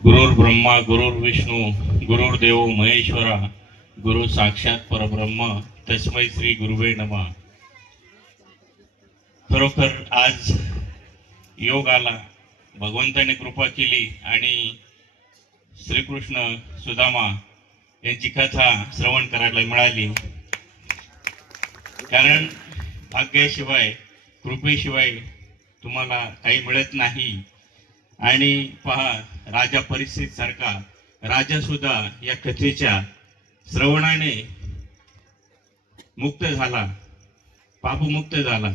गुरुर् ब्रह्मा गुरुर्विष्णू गुरुर्देव महेश्वरा गुरु साक्षात परब्रह्म तस्मै श्री गुरुवे नमः. खरोखर आज योग आला, भगवंताने कृपा केली आणि श्रीकृष्ण सुदामा यांची कथा श्रवण करायला मिळाली. कारण भाग्याशिवाय कृपेशिवाय तुम्हाला काही मिळत नाही. आणि पहा, राजा परिस्थिती सारखा राजा सुद्धा या कथेच्या श्रवणाने मुक्त झाला, पापमुक्त झाला.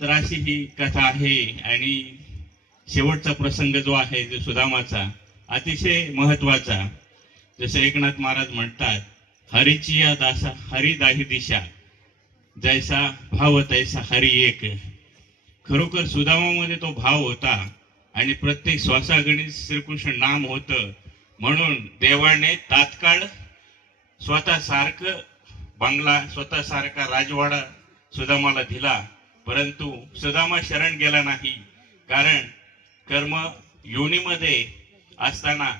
तर अशी ही कथा आहे. आणि शेवटचा प्रसंग जो आहे जो सुदामाचा अतिशय महत्वाचा. जसे एकनाथ महाराज म्हणतात, हरीची या दासा हरी दाही दिशा, जैसा भाव तैसा हरी एक. खरोखर सुदामामध्ये तो भाव होता आणि प्रत्येक श्वासागणित श्रीकृष्ण नाम होतं. म्हणून देवाने तात्काळ स्वतःसारखं बंगला, स्वतःसारखा राजवाडा सुदामाला दिला. परंतु सुदामा शरण गेला नाही. कारण कर्म योनीमध्ये असताना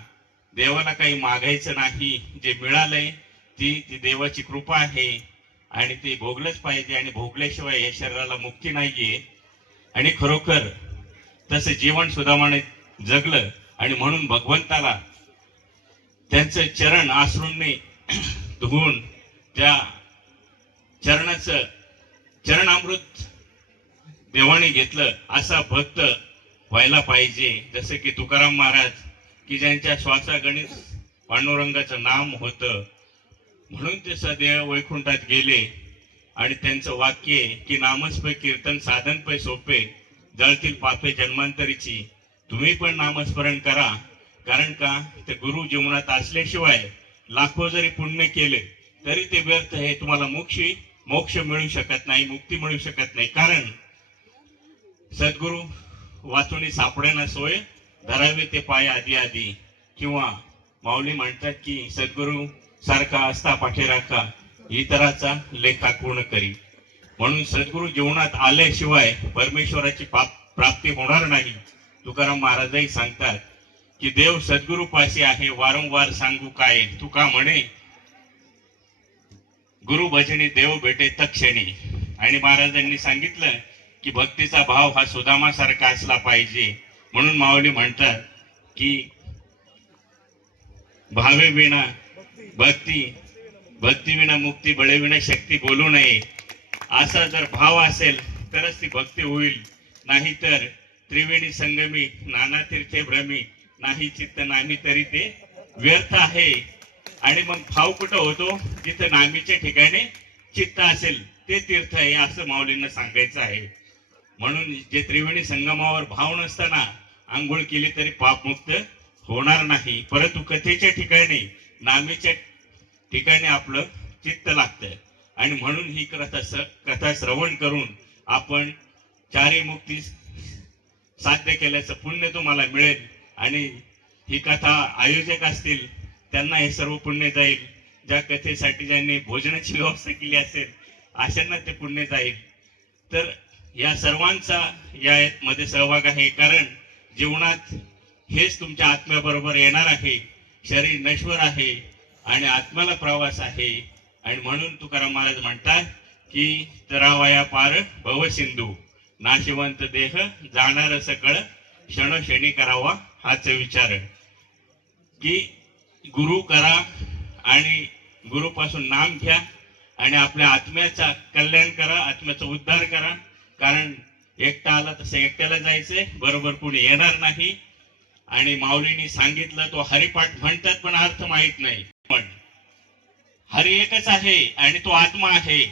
देवाला काही मागायचं नाही. जे मिळालंय ती देवाची कृपा आहे आणि ते भोगलंच पाहिजे. आणि भोगल्याशिवाय या शरीराला मुक्ती नाहीये. आणि खरोखर तसं जीवन सुदामाने जगलं. आणि म्हणून भगवंताला त्यांचं चरण आश्रूंनी धुवून त्या चरणाचं चरणामृत देवाने घेतलं. असा भक्त व्हायला पाहिजे. जसं की तुकाराम महाराज की ज्यांच्या श्वासागणित पांडुरंगाचं नाम होतं, म्हणून ते सदैव वैकुंठात गेले. आणि त्यांचं वाक्य की नामस्पय कीर्तन साधन पै सोपे, जळतील पापे जन्मांतरीची. तुम्ही पण नामस्मरण करा. कारण का ते गुरु जीवनात असल्याशिवाय लाखो जरी पुण्य केले तरी ते व्यर्थ आहे. तुम्हाला मोक्ष मिळू शकत नाही, मुक्ती मिळू शकत नाही. कारण सद्गुरु वाचून सापडेना सोय, धरावे ते पाय आधी आधी. किंवा माऊली म्हणतात की सद्गुरु सारखा असता पाठीराखा, इतराचा लेखा कोण करी. म्हणून सद्गुरु जीवनात आल्याशिवाय परमेश्वराची प्राप्ती होणार नाही. तुकाराम महाराजही सांगतात की देव सद्गुरु पाशी आहे, वारंवार सांगू काय. तुका म्हणे गुरु भजनी देव भेटे तक्षणी. आणि महाराजांनी सांगितलं की भक्तीचा भाव हा सुदामासारखा असला पाहिजे. म्हणून माऊली म्हणतात की भावे विना भक्ती विना मुक्ती, बळे विना शक्ती बोलू नये. असा जर भाव असेल तरच ती भक्ती होईल. नाहीतर त्रिवेणी संगमी नाना तीर्थे भ्रमी, नाही चित्त नामी तरी ते व्यर्थ आहे. आणि मग भाव कुठं होतो? जिथं नामीच्या ठिकाणी चित्त असेल ते तीर्थ आहे, असं माऊलींना सांगायचं आहे. म्हणून जे त्रिवेणी संगमावर भाव नसताना आंघोळ केली तरी पापमुक्त होणार नाही. परंतु कथेच्या ठिकाणी नामीच्या ठिकाणी आपलं चित्त लागतं. आणि म्हणून ही कथा श्रवण करून आपण चारी मुक्ती साध्य केल्याचं पुण्य तुम्हाला मिळेल. आणि ही कथा आयोजक असतील त्यांना हे सर्व पुण्य जाईल. ज्या कथेसाठी ज्यांनी भोजनाची व्यवस्था केली असेल अशांना ते पुण्य जाईल. तर या सर्वांचा यामध्ये सहभाग आहे. कारण जीवनात हेच तुमच्या आत्म्याबरोबर येणार आहे. शरीर नश्वर आहे आणि आत्म्याला प्रवास आहे. आणि म्हणून तुकाराम महाराज म्हणतात की तरावया पार भवसिंधू, नाशिवंत देह जाणार सकळ, क्षणोक्षणी करावा हाच विचार. की गुरु करा आणि गुरुपासून नाम घ्या आणि आपल्या आत्म्याचा कल्याण करा, आत्म्याचा उद्धार करा. कारण एकटा आला तसं एकट्याला जायचंय, बरोबर कोणी येणार नाही. आणि माऊलींनी सांगितलं तो हरिपाठ म्हणतात पण अर्थ माहित नाही. पण हरी एकच आहे आणि तो आत्मा आहे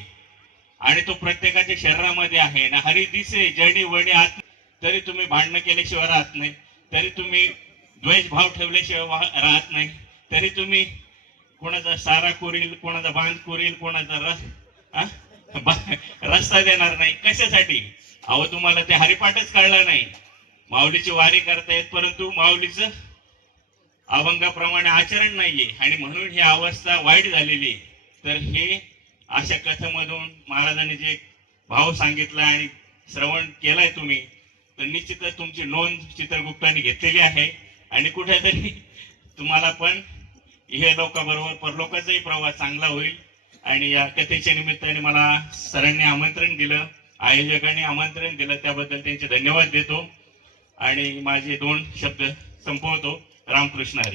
आणि तो प्रत्येकाच्या शरीरामध्ये आहे ना. हरी दिसे जणी वणी आत्मा, तरी तुम्ही भांडणं केल्याशिवाय राहत नाही, तरी तुम्ही द्वेष भाव ठेवल्याशिवाय राहत नाही, तरी तुम्ही कोणाचा सारा कोरील, कोणाचा बांध कोरील, कोणाचा रस्ता देणार नाही. कशासाठी? अहो तुम्हाला ते हरिपाठच कळलं नाही. माऊलीची वारी करतायत परंतु माऊलीचं अभंगाप्रमाणे आचरण नाहीये आणि म्हणून ही अवस्था वाईट झालेली. तर हे अशा कथेमधून महाराजांनी जे भाव सांगितला आणि श्रवण केलाय तुम्ही, तर निश्चितच तुमची नोंद चित्रगुप्ताने घेतलेली आहे. आणि कुठेतरी तुम्हाला पण हे लोकांबरोबर परलोकाचाही प्रवास चांगला होईल. आणि या कथेच्या निमित्ताने मला सरांनी आमंत्रण दिलं, आयोजकांनी आमंत्रण दिलं, त्याबद्दल त्यांचे धन्यवाद देतो आणि माझे 2 शब्द संपवतो. रामकृष्ण हरी.